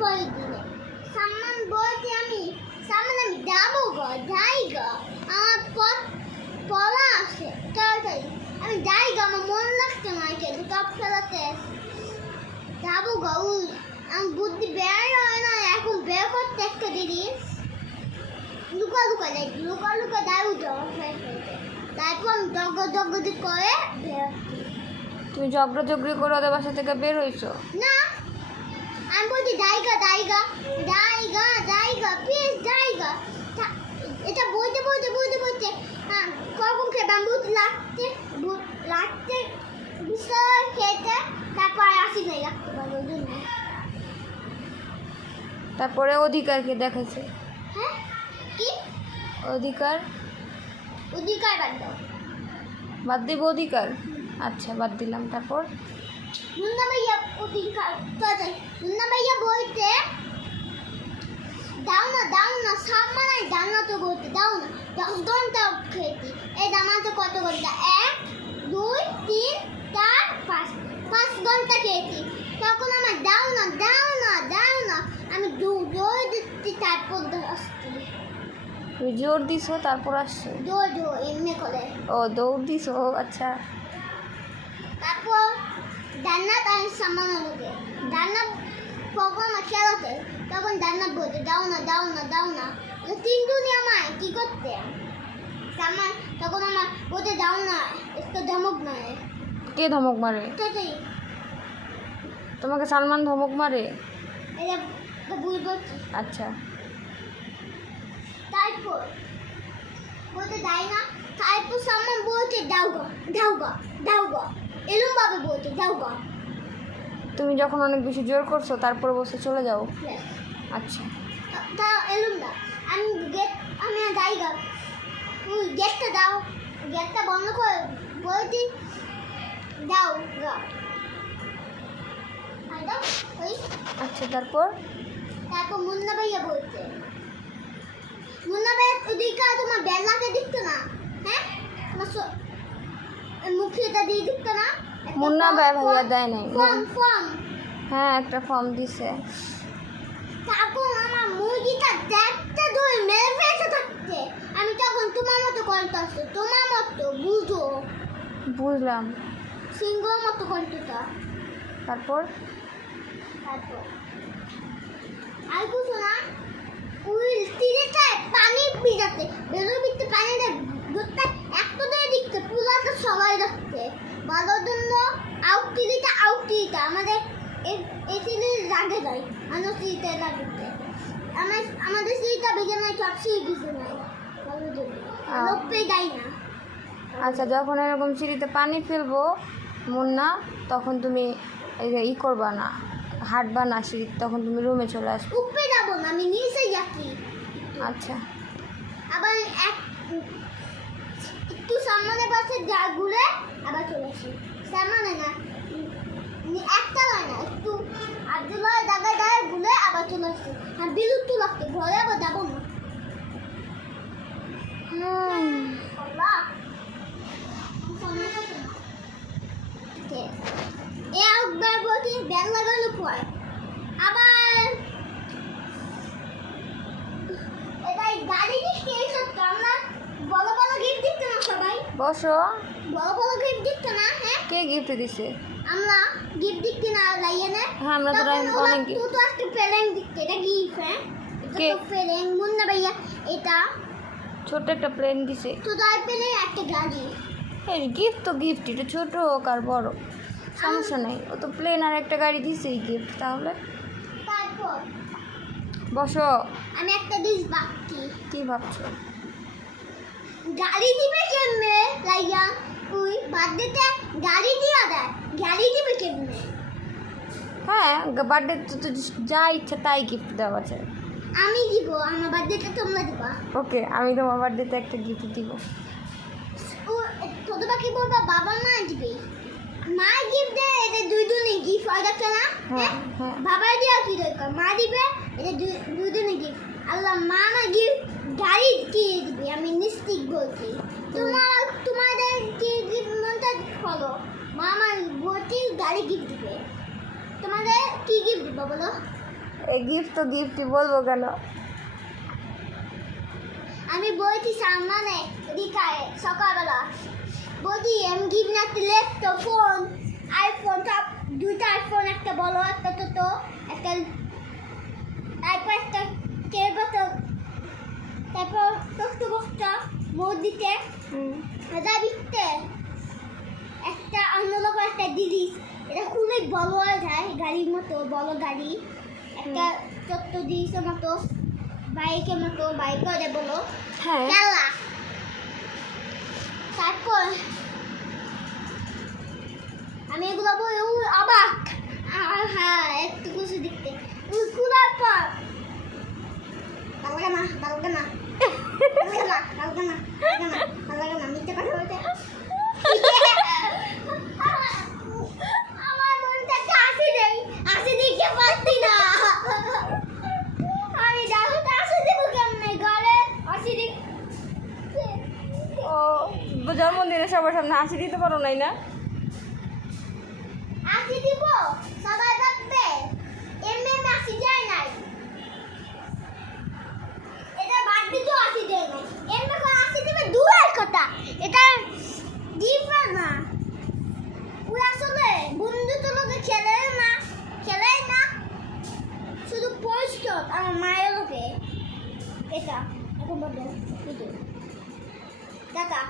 পরের দিনে সামান বলতে আমি যাবো গো যাই গো আমার পড়া আছে তাড়াতাড়ি আমি যাই গো আমার মন লাগছে না কিন্তু টপ খেলাতে যাবো গো আমার বুদ্ধি বের হয় না এখন বের করতে একটা দিদি লুকা দাঁড়ু যাওয়া তারপর জগ্রদি করে তুমি জগ্রজগ্রি করে ওদের বাসা থেকে বের হইছো? না আমি বলছি জায়গা প্লিজ জায়গা এটা বলতে কখন খেয়ে বাম্বু লাগতে বিষয় খেতে তারপর আসি নাই রাখতে পারবো জন্য। তারপরে অধিকারকে দেখাইছে। হ্যাঁ কি অধিকার বাদ দিব অধিকার? আচ্ছা বাদ দিলাম। তারপর মুন্না ভাইয়া বলতে দাও না সামনে জানা তো বলতে দাও না 10 ঘন্টা খেয়েছি এই দামাতে কত ঘন্টা 1 2 3 4 5 ঘন্টা খেয়েছি তখন আমার দাও না আমি দৌড় দিচ্ছি তারপর আসছি। তুমি জোর দিছো তারপর আসছো? দৌড় এমনি করে। ও দৌড় দিছো, আচ্ছা। তারপর জান্নাত আর সামান লোকে জান্নাত কখন খেলাতে তখন জান্নাত বলতে দাও না তিন দুনি আমায় কি করতে সামান তখন আমার বলতে দাও না একটু ধমক মারে। কে ধমক মারে? তোমাকে সালমান ধমক মারে? এটা বুঝবো। আচ্ছা তারপর বলতে দেয় না তারপর সামান বলতে দাও গো এলুম ভাবে বলতে দাও গো। তুমি যখন অনেক বেশি জোর করছো তারপর বসে চলে যাও? আচ্ছা তা এলুম না আমি যাই গো তুই গেটটা দাও গেটটা বন্ধ করে বলতি দাও গো আচ্ছা। তারপর মুন্না ভাইয়া বলতে ওদিকে তোমার বেলাকে দিচ্ছে না হ্যাঁ তোমার মুখিটা দিয়ে দিচ্ছে না মুন্না ভাইয়া দেয় নাই ফর্ম হ্যাঁ একটা ফর্ম দিছে। তখন আমার মুরগিটা দেখতে ধরে মেরে ফেলতে থাকছে আমি তখন তোমার মতো করতে আসছি তোমার মতো বুঝলাম সিংহর মতো করতেটা। তারপর আর কিছু না ওই তীরেটায় পানি ভিজাতে বেরোর ভিতরে পানি দুধটা একটু দিয়ে দিচ্ছে পুরোটা সবাই রাখছে ভালোর জন্য আউটটিটা আমাদের এই সিরিজ রাগে যায় আমাদের সিরিজটা রাখতে আমাদের সিরিজটা ভেজে নাই সব সিরিজ ভিজে নাই ভালোর জন্য লোকটাই দেয় না। আচ্ছা যখন এরকম সিঁড়িতে পানি ফেলবো মুন্না তখন তুমি ই করবা না, হাঁটবা না সিঁড়ি, তখন তুমি রুমে চলে আসবে। উপরে যাবো না আমি নিচে যাচ্ছি। আচ্ছা আবার একটু সামনে পাশে ঘুরে আবার চলে আসি সামনে না একটা না একটু আব্দুল্লাহ দাগায় ঘুরে আবার চলে আসছি আর বিলুপ্ত লাগছে ঘরে আবার যাবো না। একবার বলছি ব্যাগ লাগানোর পর আবার এটাই গাড়ি দিচ্ছে এইসব আমরা বড় গিফট দিচ্ছে না সবাই বসো বড় গিফট দিচ্ছে না। হ্যাঁ কে গিফট দিছে? আমরা গিফট দিচ্ছি না লাইনে। হ্যাঁ আমরা তো অনেক গিফট তো একটা প্লেন দিচ্ছে এটা গিফট হ্যাঁ কে প্লেন মুন্না ভাইয়া এটা ছোট একটা প্লেন দিছে তো তার প্লেন একটা গাড়ি। এই গিফট তো গিফট, এটা ছোট হোক আর বড় সমস্যা নেই, ও তো প্লেন আর একটা গাড়ি দিছে এই গিফট। তাহলে তারপর বসো। আমি একটা ডিশ বাকি কি ভাবছো? গাড়ি দিবে কেমনে লাইয়া ওই বার্থডেতে গাড়ি দিয়া দেয় গাড়ি দিবে কেমনে? হ্যাঁ বার্থডে তো যা ইচ্ছা তাই গিফট দেওয়া যায়। আমি দিব আমার বার্থডেতে তোমরা দিবা। ওকে আমি তোমার বার্থডেতে একটা গিফট দিব। ও ছোট বাকি বলবা বাবা মা দিবে মা গিফট দেয় এটা দুইজনে গিফট হয় দেখো না। হ্যাঁ বাবা দিয়া কি দরকার মা দিবে এটা দুইজনে গিফট। আল্লাহ মা গিফট গাড়ি কি দিবে আমি নিশ্চিত বলছি তোমাদের কি গিফট মনটা ফলো মামা বলছি গাড়ি গিফট দিবে তোমাদের কি গিফট দিবা বলো? এই গিফট তো গিফটই বলবো কেন? আমি বলছি সামনে দিকায় সকালবেলা বলছি আমি গিফট নাতে ল্যাপটপ ফোন আইফোন সব দুইটা আইফোন একটা বড় একটা ছোট একটা তারপর একটা কেবল তারপর কষ্ট কষ্ট মোদিতে রাবিতে একটা অন্যরকম একটা জিনিস এটা খুবই বড় হয়ে যায় গাড়ির মতো বড় গাড়ি একটা ছোট্ট জিনিসের মতো বাইকের মতো বাইক করে বলো হ্যাঁ খেলা তারপর আমি এগুলো বলি অবাক হ্যাঁ একটু কিছু দেখতে খোলার পর ভালো না ভালো না মিথ্যে কথা বলতে আমার মনটা হাসি দিকে পারতি না আমি দেখো হাসি দিব কেমনে গলে হাসি দিক ও জন্মদিনে সবার সামনে হাসি দিতে পারো নাই না? হাসি দিব সবাই ভাববে এমনি হাসি যায় নাই এটা বাড়তি তো হাসি দেয় না এমনি করে হাসি দিবে দূরের কথা এটা দিবে না ওই আসলে বন্ধু তো লোকে খেলে না শুধু পোস্ট আমার মায়ের লোকে এটা এখন বলবে টাটা